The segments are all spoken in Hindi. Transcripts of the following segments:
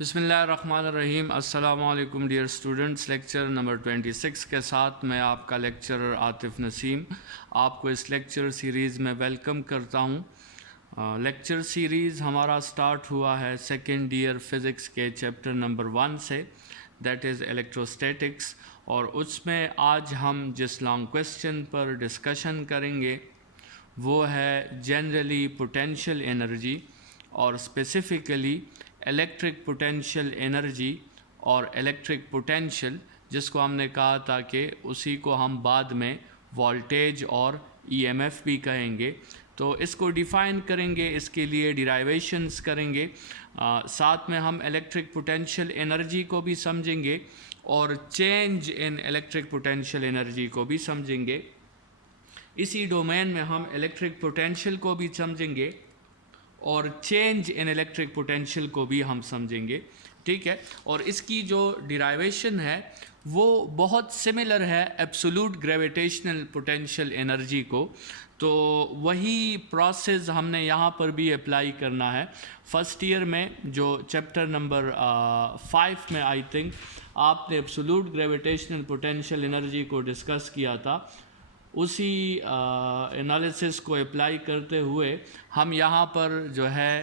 बिस्मिल्लाहिर्रहमानिर्रहीम। अस्सलामु अलैकुम डियर स्टूडेंट्स। लेक्चर नंबर 26 के साथ मैं आपका लेक्चरर आतिफ़ नसीम आपको इस लेक्चर सीरीज़ में वेलकम करता हूँ। लेक्चर सीरीज़ हमारा स्टार्ट हुआ है सेकेंड ईयर फ़िज़िक्स के चैप्टर नंबर 1 से, दैट इज़ इलेक्ट्रोस्टैटिक्स। और उसमें आज हम जिस लॉन्ग क्वेश्चन पर डिस्कशन करेंगे वो है जनरली पोटेंशियल एनर्जी और स्पेसिफ़िकली इलेक्ट्रिक पोटेंशियल एनर्जी और इलेक्ट्रिक पोटेंशियल, जिसको हमने कहा था कि उसी को हम बाद में वोल्टेज और ईएमएफ भी कहेंगे। तो इसको डिफ़ाइन करेंगे, इसके लिए डिराइवेशंस करेंगे, साथ में हम इलेक्ट्रिक पोटेंशियल एनर्जी को भी समझेंगे और change in electric potential energy को भी समझेंगे। इसी डोमेन में हम इलेक्ट्रिक पोटेंशियल को भी समझेंगे और चेंज इन इलेक्ट्रिक पोटेंशियल को भी हम समझेंगे, ठीक है। और इसकी जो डिराइवेशन है वो बहुत सिमिलर है एब्सोल्यूट ग्रेविटेशनल पोटेंशियल एनर्जी को, तो वही प्रोसेस हमने यहाँ पर भी अप्लाई करना है। फर्स्ट ईयर में जो चैप्टर नंबर 5 में आई थिंक आपने एब्सोल्यूट ग्रेविटेशनल पोटेंशियल एनर्जी को डिस्कस किया था, उसी एनालिसिस को अप्लाई करते हुए हम यहाँ पर जो है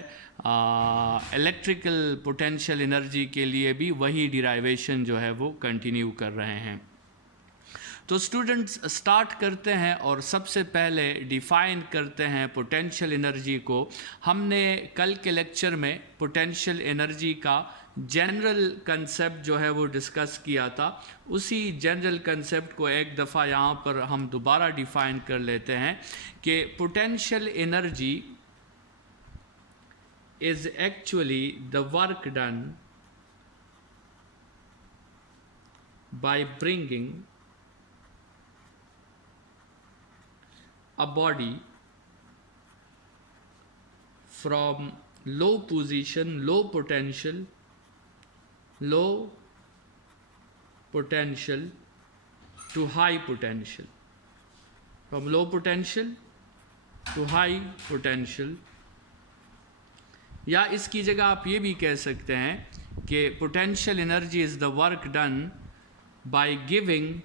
इलेक्ट्रिकल पोटेंशियल एनर्जी के लिए भी वही डिराइवेशन जो है वो कंटिन्यू कर रहे हैं। तो स्टूडेंट्स स्टार्ट करते हैं और सबसे पहले डिफ़ाइन करते हैं पोटेंशियल एनर्जी को। हमने कल के लेक्चर में पोटेंशियल एनर्जी का जनरल कंसेप्ट जो है वो डिस्कस किया था। उसी जनरल कंसेप्ट को एक दफ़ा यहाँ पर हम दोबारा डिफ़ाइन कर लेते हैं कि potential energy is actually the work done by bringing a body from low position, low potential to high potential, from low potential to high potential। या इसकी जगह आप ये भी कह सकते हैं कि potential energy is the work done by giving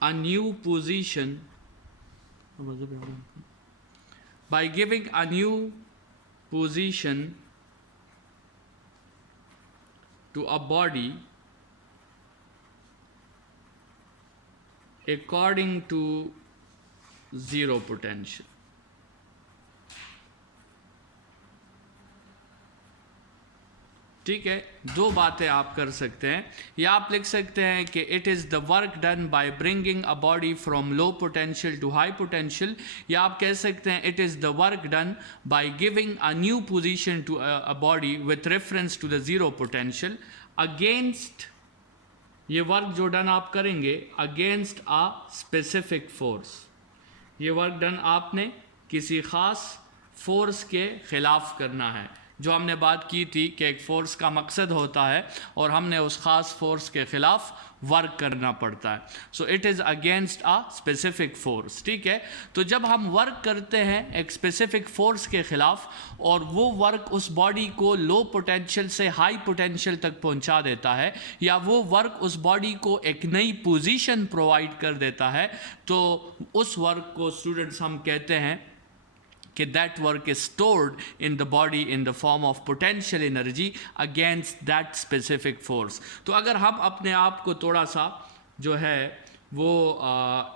a new position, by giving a new position to a body according to zero potential। ठीक है, दो बातें आप कर सकते हैं, या आप लिख सकते हैं कि it is the work done by bringing a body from low potential to high potential, या आप कह सकते हैं it is the work done by giving a new position to a body with reference to the zero potential against, ये वर्क जो डन आप करेंगे अगेंस्ट अ स्पेसिफिक फोर्स। ये वर्क डन आपने किसी ख़ास फोर्स के ख़िलाफ़ करना है, जो हमने बात की थी कि एक फ़ोर्स का मकसद होता है और हमने उस ख़ास फोर्स के ख़िलाफ़ वर्क करना पड़ता है। So it is against a specific force, ठीक है। तो जब हम वर्क करते हैं एक स्पेसिफिक फोर्स के ख़िलाफ़ और वो वर्क उस बॉडी को लो पोटेंशियल से हाई पोटेंशियल तक पहुंचा देता है, या वो वर्क उस बॉडी को एक नई पोजीशन प्रोवाइड कर देता है, तो उस वर्क को स्टूडेंट्स हम कहते हैं कि that work is stored in the body in the form of potential energy against that specific force। तो अगर हम अपने आप को थोड़ा सा जो है वो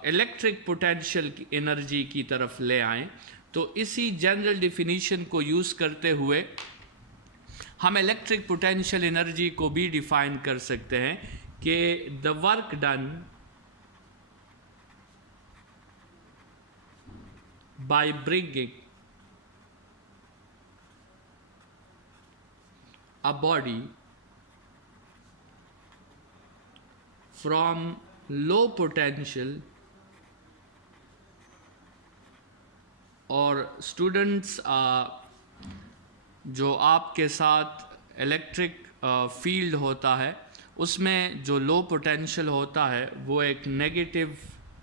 इलेक्ट्रिक पोटेंशियल एनर्जी की तरफ ले आएँ, तो इसी जनरल डिफिनीशन को यूज़ करते हुए हम इलेक्ट्रिक पोटेंशियल एनर्जी को भी डिफ़ाइन कर सकते हैं कि the work done by bringing a body from low potential, और स्टूडेंट्स जो आपके साथ इलेक्ट्रिक फील्ड होता है उसमें जो लो पोटेंशियल होता है वो एक नेगेटिव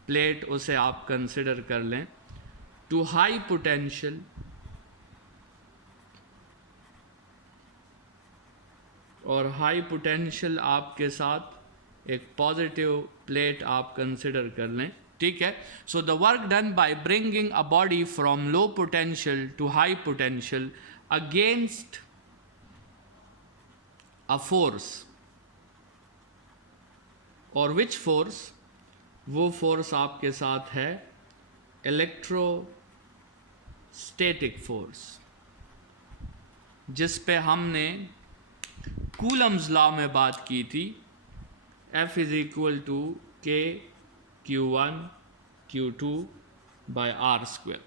प्लेट, उसे आप कंसिडर कर लें, टू हाई पोटेंशियल और हाई पोटेंशियल आपके साथ एक पॉजिटिव प्लेट आप कंसिडर कर लें, ठीक है। So the work done by bringing a body from low potential to high potential against a force, और विच फोर्स, वो फोर्स आपके साथ है इलेक्ट्रोस्टैटिक फोर्स, जिस पे हमने कूलम्स लॉ में बात की थी, F is equal to k Q1 Q2 by r square.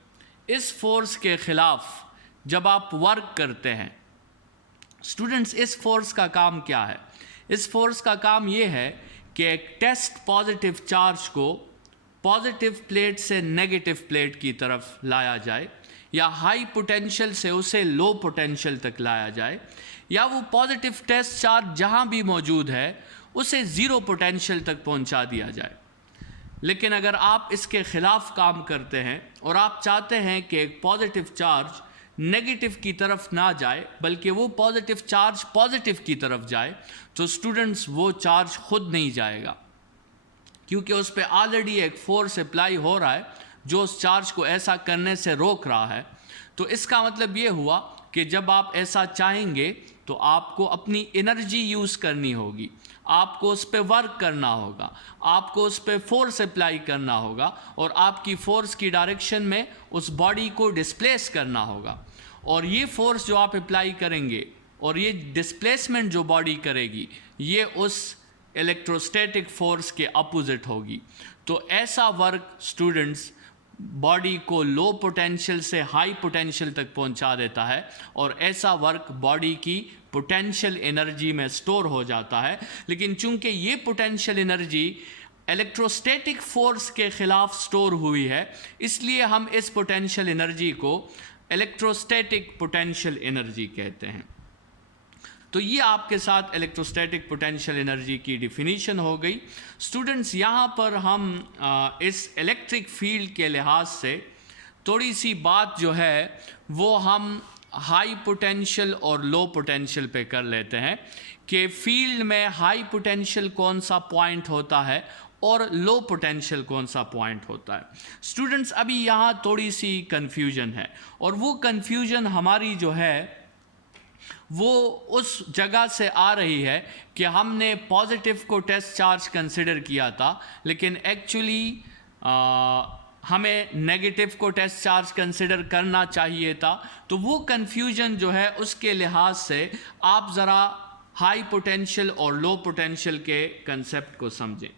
इस फोर्स के खिलाफ जब आप वर्क करते हैं स्टूडेंट्स, इस फोर्स का काम क्या है? इस फोर्स का काम ये है कि एक टेस्ट पॉजिटिव चार्ज को पॉजिटिव प्लेट से नेगेटिव प्लेट की तरफ लाया जाए, या हाई पोटेंशियल से उसे लो पोटेंशियल तक लाया जाए, या वो पॉजिटिव टेस्ट चार्ज जहाँ भी मौजूद है उसे ज़ीरो पोटेंशियल तक पहुँचा दिया जाए। लेकिन अगर आप इसके ख़िलाफ़ काम करते हैं और आप चाहते हैं कि एक पॉजिटिव चार्ज नेगेटिव की तरफ ना जाए बल्कि वो पॉजिटिव चार्ज पॉजिटिव की तरफ जाए, तो स्टूडेंट्स वो चार्ज खुद नहीं जाएगा, क्योंकि उस पर ऑलरेडी एक फोर्स अप्लाई हो रहा है जो उस चार्ज को ऐसा करने से रोक रहा है। तो इसका मतलब ये हुआ कि जब आप ऐसा चाहेंगे तो आपको अपनी एनर्जी यूज़ करनी होगी, आपको उस पर वर्क करना होगा, आपको उस पर फोर्स अप्लाई करना होगा और आपकी फोर्स की डायरेक्शन में उस बॉडी को डिस्प्लेस करना होगा। और ये फोर्स जो आप अप्लाई करेंगे और ये डिस्प्लेसमेंट जो बॉडी करेगी, ये उस इलेक्ट्रोस्टैटिक फोर्स के अपोजिट होगी। तो ऐसा वर्क स्टूडेंट्स बॉडी को लो पोटेंशियल से हाई पोटेंशियल तक पहुंचा देता है, और ऐसा वर्क बॉडी की पोटेंशियल एनर्जी में स्टोर हो जाता है। लेकिन चूंकि ये पोटेंशियल एनर्जी इलेक्ट्रोस्टैटिक फोर्स के खिलाफ स्टोर हुई है, इसलिए हम इस पोटेंशियल एनर्जी को इलेक्ट्रोस्टैटिक पोटेंशियल एनर्जी कहते हैं। तो ये आपके साथ इलेक्ट्रोस्टैटिक पोटेंशियल एनर्जी की डिफिनीशन हो गई। स्टूडेंट्स, यहाँ पर हम इस इलेक्ट्रिक फील्ड के लिहाज से थोड़ी सी बात जो है वो हम हाई पोटेंशियल और लो पोटेंशियल पे कर लेते हैं कि फील्ड में हाई पोटेंशियल कौन सा पॉइंट होता है और लो पोटेंशियल कौन सा पॉइंट होता है। स्टूडेंट्स, अभी यहाँ थोड़ी सी कन्फ्यूजन है, और वो कन्फ्यूजन हमारी जो है वो उस जगह से आ रही है कि हमने पॉजिटिव को टेस्ट चार्ज कंसिडर किया था, लेकिन एक्चुअली हमें नेगेटिव को टेस्ट चार्ज कंसिडर करना चाहिए था। तो वो कन्फ्यूजन जो है उसके लिहाज से आप ज़रा हाई पोटेंशियल और लो पोटेंशियल के कंसेप्ट को समझें।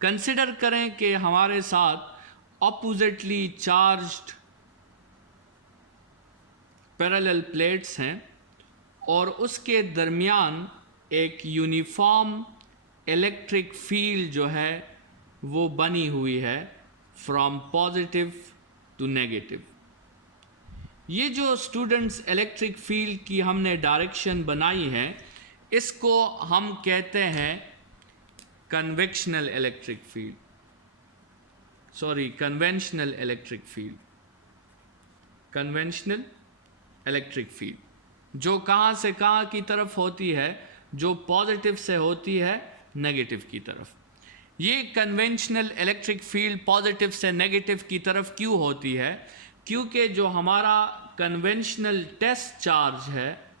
कंसिडर करें कि हमारे साथ ऑपोजिटली चार्ज्ड पैरेलल प्लेट्स हैं और उसके दरमियान एक यूनिफॉर्म इलेक्ट्रिक फील्ड जो है वो बनी हुई है फ्रॉम पॉजिटिव टू नेगेटिव। ये जो स्टूडेंट्स इलेक्ट्रिक फील्ड की हमने डायरेक्शन बनाई है, इसको हम कहते हैं conventional electric field, conventional electric field, conventional electric field, जो कहाँ से कहाँ की तरफ होती है, जो पॉजिटिव से होती है नेगेटिव की तरफ। ये कन्वेंशनल इलेक्ट्रिक फील्ड पॉजिटिव से नेगेटिव की तरफ क्यों होती है? क्योंकि जो हमारा कन्वेंशनल टेस्ट चार्ज है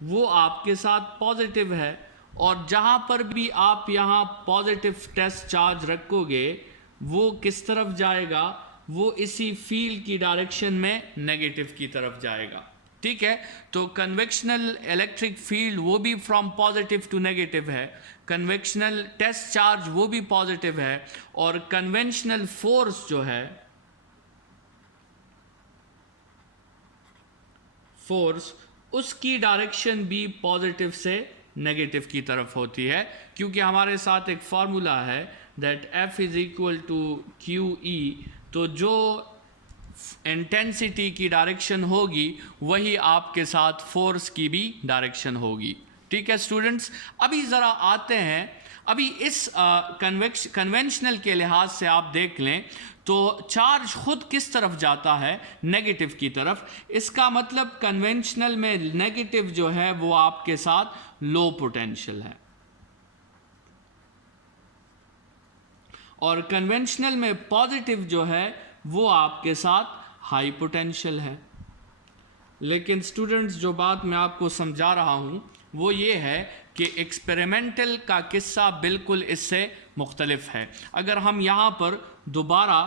वो आपके साथ पॉजिटिव है, और जहाँ पर भी आप यहाँ पॉजिटिव टेस्ट चार्ज रखोगे वो किस तरफ जाएगा? वो इसी फील्ड की डायरेक्शन में नेगेटिव की तरफ जाएगा। ठीक है, तो कन्वेंशनल इलेक्ट्रिक फील्ड वो भी फ्रॉम पॉजिटिव टू नेगेटिव है, कन्वेंशनल टेस्ट चार्ज वो भी पॉजिटिव है, और कन्वेंशनल फोर्स जो है, फोर्स उसकी डायरेक्शन भी पॉजिटिव से नेगेटिव की तरफ होती है, क्योंकि हमारे साथ एक फार्मूला है that F is equal to QE। तो जो इंटेंसिटी की डायरेक्शन होगी वही आपके साथ फोर्स की भी डायरेक्शन होगी। ठीक है स्टूडेंट्स, अभी ज़रा आते हैं अभी इस कन्वेंशनल के लिहाज से आप देख लें तो चार्ज खुद किस तरफ जाता है, नेगेटिव की तरफ। इसका मतलब कन्वेंशनल में नेगेटिव जो है वो आपके साथ लो पोटेंशियल है, और कन्वेंशनल में पॉजिटिव जो है वो आपके साथ हाई पोटेंशियल है। लेकिन स्टूडेंट्स, जो बात मैं आपको समझा रहा हूं वो ये है कि एक्सपेरिमेंटल का किस्सा बिल्कुल इससे मुख्तलिफ है। अगर हम यहाँ पर दोबारा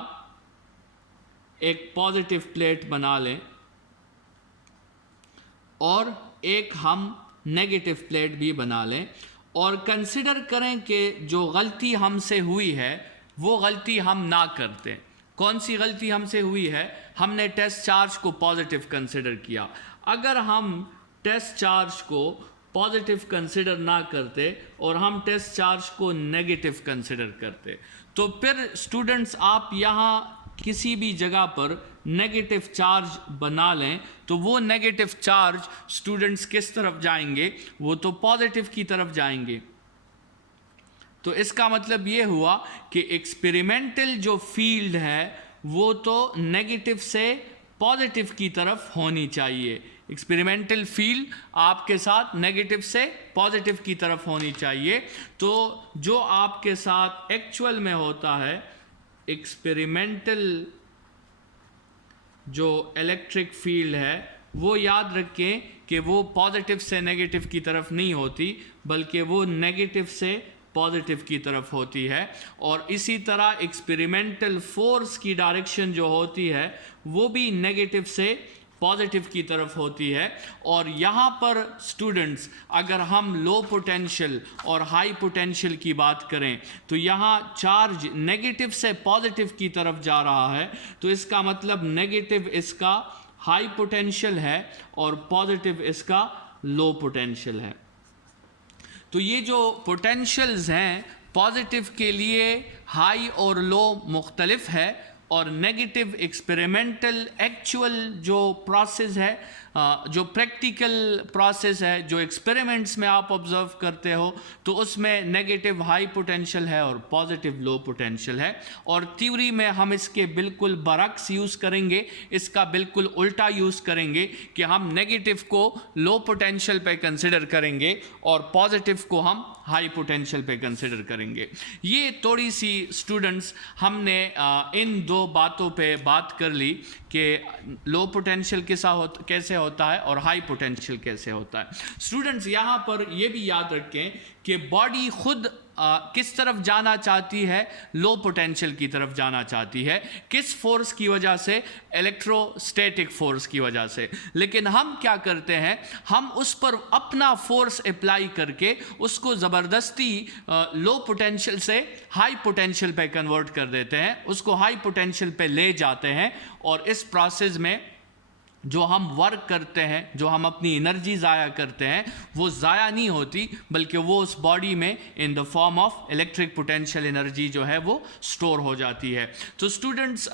एक पॉजिटिव प्लेट बना लें और एक हम नेगेटिव प्लेट भी बना लें और कंसिडर करें कि जो गलती हमसे हुई है वो गलती हम ना करते। कौन सी गलती हमसे हुई है? हमने टेस्ट चार्ज को पॉजिटिव कंसिडर किया। अगर हम टेस्ट चार्ज को पॉजिटिव कंसिडर ना करते और हम टेस्ट चार्ज को नेगेटिव कंसिडर करते, तो फिर स्टूडेंट्स आप यहाँ किसी भी जगह पर नेगेटिव चार्ज बना लें तो वो नेगेटिव चार्ज स्टूडेंट्स किस तरफ जाएंगे? वो तो पॉजिटिव की तरफ जाएंगे। तो इसका मतलब ये हुआ कि एक्सपेरिमेंटल जो फील्ड है वो तो नेगेटिव से पॉजिटिव की तरफ होनी चाहिए। एक्सपेरिमेंटल फील्ड आपके साथ नेगेटिव से पॉजिटिव की तरफ होनी चाहिए। तो जो आपके साथ एक्चुअल में होता है, एक्सपेरिमेंटल जो इलेक्ट्रिक फील्ड है वो याद रखें कि वो पॉजिटिव से नेगेटिव की तरफ नहीं होती, बल्कि वो नेगेटिव से पॉजिटिव की तरफ होती है। और इसी तरह एक्सपेरिमेंटल फोर्स की डायरेक्शन जो होती है वो भी नेगेटिव से पॉजिटिव की तरफ होती है। और यहाँ पर स्टूडेंट्स, अगर हम लो पोटेंशियल और हाई पोटेंशियल की बात करें तो यहाँ चार्ज नेगेटिव से पॉजिटिव की तरफ जा रहा है, तो इसका मतलब नेगेटिव इसका हाई पोटेंशियल है और पॉजिटिव इसका लो पोटेंशियल है। तो ये जो पोटेंशियल्स हैं पॉजिटिव के लिए हाई और लो मुख्तलिफ है, और नेगेटिव एक्सपेरिमेंटल एक्चुअल जो प्रोसेस है, जो प्रैक्टिकल प्रोसेस है, जो एक्सपेरिमेंट्स में आप ऑब्जर्व करते हो, तो उसमें नेगेटिव हाई पोटेंशियल है और पॉजिटिव लो पोटेंशियल है। और थ्योरी में हम इसके बिल्कुल बरक्स यूज़ करेंगे, इसका बिल्कुल उल्टा यूज़ करेंगे कि हम नेगेटिव को लो पोटेंशियल पे कंसिडर करेंगे और पॉजिटिव को हम हाई पोटेंशियल पे कंसिडर करेंगे। ये थोड़ी सी स्टूडेंट्स हमने इन दो बातों पे बात कर ली कि लो पोटेंशियल कैसे होता है और हाई पोटेंशियल कैसे होता है। स्टूडेंट्स, यहाँ पर ये भी याद रखें कि बॉडी खुद किस तरफ जाना चाहती है? लो पोटेंशियल की तरफ जाना चाहती है। किस फोर्स की वजह से? इलेक्ट्रोस्टैटिक फोर्स की वजह से। लेकिन हम क्या करते हैं? हम उस पर अपना फोर्स अप्लाई करके उसको ज़बरदस्ती लो पोटेंशियल से हाई पोटेंशियल पे कन्वर्ट कर देते हैं, उसको हाई पोटेंशियल पे ले जाते हैं। और इस प्रोसेस में जो हम वर्क करते हैं, जो हम अपनी एनर्जी ज़ाया करते हैं, वो ज़ाया नहीं होती, बल्कि वो उस बॉडी में in the form of electric potential energy जो है वो स्टोर हो जाती है। तो स्टूडेंट्स,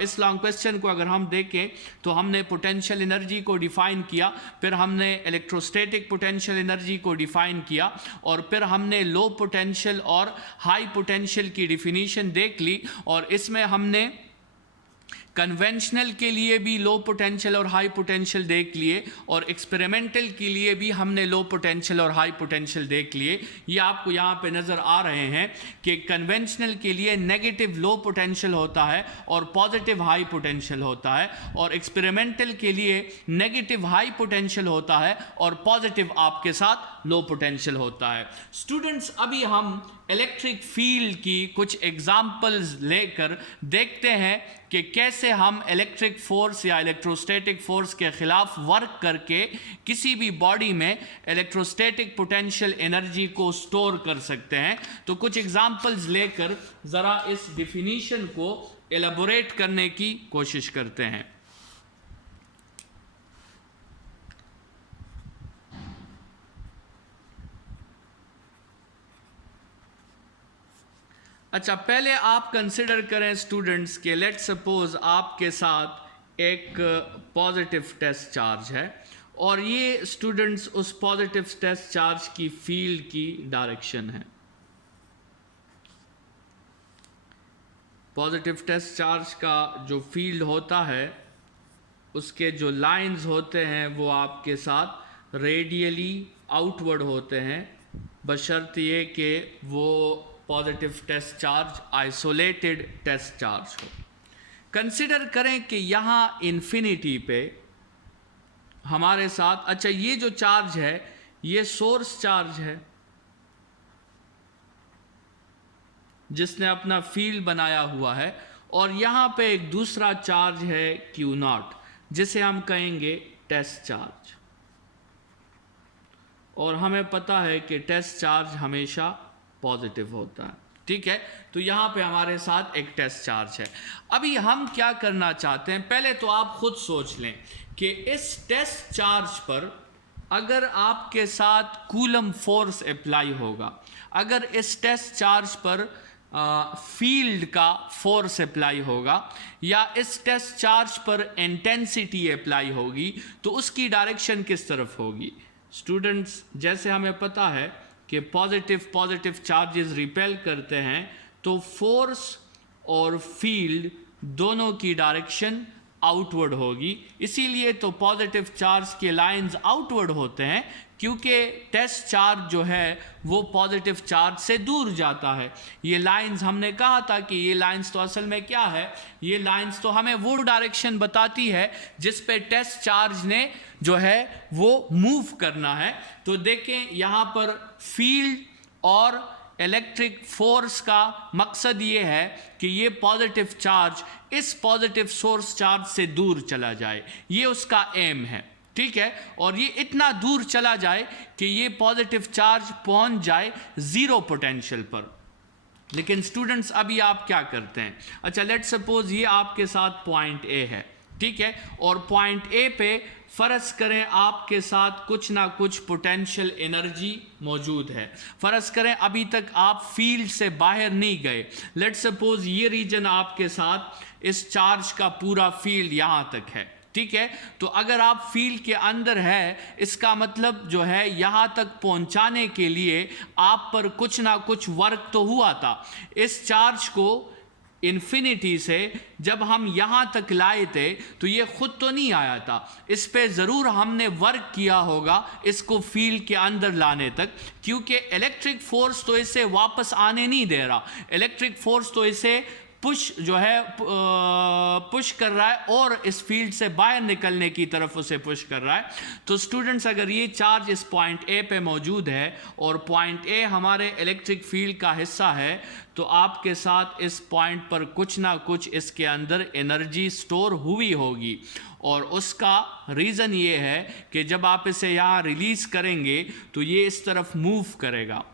इस लॉन्ग क्वेश्चन को अगर हम देखें तो हमने पोटेंशियल एनर्जी को डिफ़ाइन किया, फिर हमने इलेक्ट्रोस्टैटिक पोटेंशियल एनर्जी को डिफ़ाइन किया, और फिर हमने लो पोटेंशियल और हाई पोटेंशियल की डिफिनीशन देख ली। और इसमें हमने कन्वेंशनल के लिए भी लो पोटेंशियल और हाई पोटेंशियल देख लिए, और एक्सपेरिमेंटल के लिए भी हमने लो पोटेंशियल और हाई पोटेंशियल देख लिए। ये आपको यहाँ पे नज़र आ रहे हैं कि कन्वेंशनल के लिए नेगेटिव लो पोटेंशियल होता है और पॉजिटिव हाई पोटेंशियल होता है, और एक्सपेरिमेंटल के लिए नेगेटिव हाई पोटेंशियल होता है और पॉजिटिव आपके साथ लो पोटेंशियल होता है। स्टूडेंट्स, अभी हम इलेक्ट्रिक फील्ड की कुछ एग्जाम्पल्स लेकर देखते हैं कि कैसे हम इलेक्ट्रिक फोर्स या इलेक्ट्रोस्टैटिक फोर्स के खिलाफ वर्क करके किसी भी बॉडी में इलेक्ट्रोस्टैटिक पोटेंशियल एनर्जी को स्टोर कर सकते हैं। तो कुछ एग्जाम्पल्स लेकर ज़रा इस डिफिनीशन को एलेबोरेट करने की कोशिश करते हैं। अच्छा, पहले आप कंसिडर करें स्टूडेंट्स के लेट्स सपोज आपके साथ एक पॉजिटिव टेस्ट चार्ज है, और ये स्टूडेंट्स उस पॉजिटिव टेस्ट चार्ज की फील्ड की डायरेक्शन है। पॉजिटिव टेस्ट चार्ज का जो फील्ड होता है उसके जो लाइंस होते हैं वो आपके साथ रेडियली आउटवर्ड होते हैं, बशर्ते ये कि वो positive test charge isolated test charge हो। कंसिडर करें कि यहाँ इन्फिनिटी पे हमारे साथ, अच्छा ये जो चार्ज है ये सोर्स चार्ज है जिसने अपना फील्ड बनाया हुआ है, और यहाँ पे एक दूसरा चार्ज है Q0 जिसे हम कहेंगे टेस्ट चार्ज। और हमें पता है कि टेस्ट चार्ज हमेशा पॉजिटिव होता है, ठीक है। तो यहाँ पे हमारे साथ एक टेस्ट चार्ज है। अभी हम क्या करना चाहते हैं, पहले तो आप खुद सोच लें कि इस टेस्ट चार्ज पर अगर आपके साथ कूलम फोर्स अप्लाई होगा, अगर इस टेस्ट चार्ज पर फील्ड का फोर्स अप्लाई होगा या इस टेस्ट चार्ज पर इंटेंसिटी अप्लाई होगी, तो उसकी डायरेक्शन किस तरफ होगी। स्टूडेंट्स, जैसे हमें पता है कि पॉजिटिव चार्जेस रिपेल करते हैं, तो फोर्स और फील्ड दोनों की डायरेक्शन आउटवर्ड होगी। इसीलिए तो पॉजिटिव चार्ज के लाइंस आउटवर्ड होते हैं, क्योंकि टेस्ट चार्ज जो है वो पॉजिटिव चार्ज से दूर जाता है। ये लाइंस, हमने कहा था कि ये लाइंस तो असल में क्या है, ये लाइंस तो हमें वो डायरेक्शन बताती है जिस पे टेस्ट चार्ज ने जो है वो मूव करना है। तो देखें यहाँ पर फील्ड और इलेक्ट्रिक फोर्स का मकसद ये है कि ये पॉजिटिव चार्ज इस पॉजिटिव सोर्स चार्ज से दूर चला जाए, ये उसका एम है, ठीक है। और ये इतना दूर चला जाए कि ये पॉजिटिव चार्ज पहुंच जाए जीरो पोटेंशियल पर। लेकिन स्टूडेंट्स, अभी आप क्या करते हैं, अच्छा लेट सपोज ये आपके साथ पॉइंट ए है, ठीक है, और पॉइंट ए पे फ़र्ज़ करें आपके साथ कुछ ना कुछ पोटेंशियल एनर्जी मौजूद है। फ़र्ज़ करें अभी तक आप फील्ड से बाहर नहीं गए, लेट सपोज ये रीजन आपके साथ इस चार्ज का पूरा फील्ड यहाँ तक है, ठीक है। तो अगर आप फील्ड के अंदर है, इसका मतलब जो है यहाँ तक पहुँचाने के लिए आप पर कुछ ना कुछ वर्क तो हुआ था। इस चार्ज को इन्फिनिटी से जब हम यहाँ तक लाए थे तो ये खुद तो नहीं आया था, इस पे ज़रूर हमने वर्क किया होगा इसको फील्ड के अंदर लाने तक, क्योंकि इलेक्ट्रिक फोर्स तो इसे वापस आने नहीं दे रहा, इलेक्ट्रिक फोर्स तो इसे पुश जो है पुश कर रहा है और इस फील्ड से बाहर निकलने की तरफ उसे पुश कर रहा है। तो स्टूडेंट्स, अगर ये चार्ज इस पॉइंट ए पे मौजूद है और पॉइंट ए हमारे इलेक्ट्रिक फील्ड का हिस्सा है, तो आपके साथ इस पॉइंट पर कुछ ना कुछ इसके अंदर एनर्जी स्टोर हुई होगी। और उसका रीज़न ये है कि जब आप इसे यहाँ रिलीज़ करेंगे तो ये इस तरफ मूव करेगा।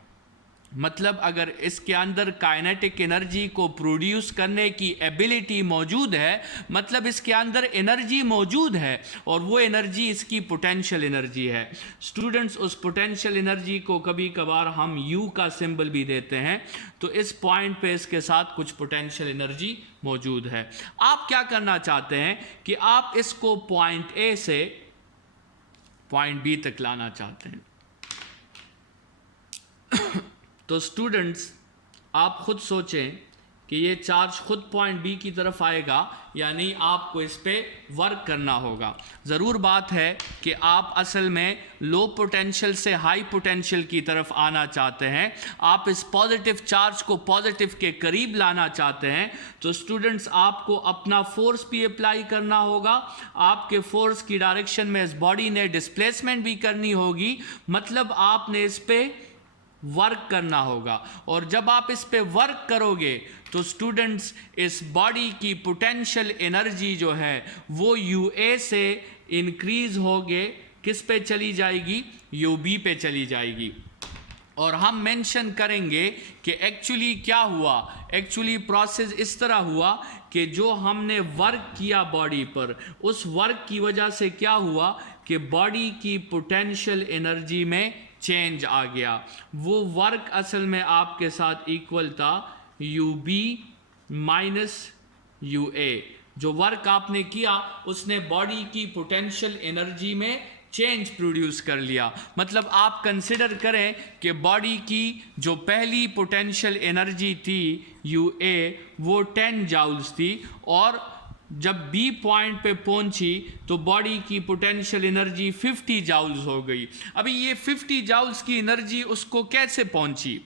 मतलब अगर इसके अंदर काइनेटिक एनर्जी को प्रोड्यूस करने की एबिलिटी मौजूद है, मतलब इसके अंदर एनर्जी मौजूद है और वो एनर्जी इसकी पोटेंशियल एनर्जी है। स्टूडेंट्स, उस पोटेंशियल एनर्जी को कभी कभार हम U का सिंबल भी देते हैं। तो इस पॉइंट पे इसके साथ कुछ पोटेंशियल एनर्जी मौजूद है। आप क्या करना चाहते हैं कि आप इसको पॉइंट A से पॉइंट B तक लाना चाहते हैं। तो स्टूडेंट्स, आप खुद सोचें कि ये चार्ज खुद पॉइंट बी की तरफ आएगा या नहीं, आपको इस पे वर्क करना होगा। ज़रूर बात है कि आप असल में लो पोटेंशियल से हाई पोटेंशियल की तरफ आना चाहते हैं, आप इस पॉजिटिव चार्ज को पॉजिटिव के करीब लाना चाहते हैं। तो स्टूडेंट्स, आपको अपना फोर्स भी अप्लाई करना होगा, आपके फोर्स की डायरेक्शन में इस बॉडी ने डिस्प्लेसमेंट भी करनी होगी, मतलब आपने इस पे वर्क करना होगा। और जब आप इस पे वर्क करोगे तो स्टूडेंट्स, इस बॉडी की पोटेंशियल एनर्जी जो है वो UA से इंक्रीज होके किस पे चली जाएगी, UB पे चली जाएगी। और हम मेंशन करेंगे कि एक्चुअली क्या हुआ, एक्चुअली प्रोसेस इस तरह हुआ कि जो हमने वर्क किया बॉडी पर, उस वर्क की वजह से क्या हुआ कि बॉडी की पोटेंशियल एनर्जी में चेंज आ गया। वो वर्क असल में आपके साथ इक्वल था UB माइनस UA। जो वर्क आपने किया उसने बॉडी की पोटेंशियल एनर्जी में चेंज प्रोड्यूस कर लिया। मतलब आप कंसिडर करें कि बॉडी की जो पहली पोटेंशियल एनर्जी थी UA वो 10 जाउल्स थी, और जब B पॉइंट पे पहुंची तो बॉडी की पोटेंशियल एनर्जी 50 जाउल्स हो गई। अभी ये 50 जाउल्स की एनर्जी उसको कैसे पहुंची?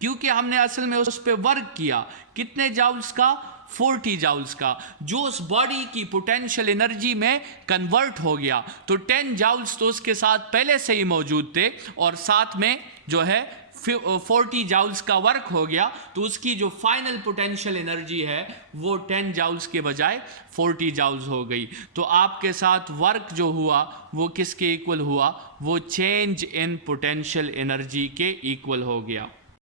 क्योंकि हमने असल में उस पर वर्क किया। कितने जाउल्स का? 40 जाउल्स का, जो उस बॉडी की पोटेंशियल एनर्जी में कन्वर्ट हो गया। तो 10 जाउल्स तो उसके साथ पहले से ही मौजूद थे, और साथ में जो है 40 जाउल्स का वर्क हो गया, तो उसकी जो फाइनल पोटेंशियल एनर्जी है वो 10 जाउल्स के बजाय 40 जाउल्स हो गई। तो आपके साथ वर्क जो हुआ वो किसके इक्वल हुआ? वो चेंज इन पोटेंशियल एनर्जी के इक्वल हो गया।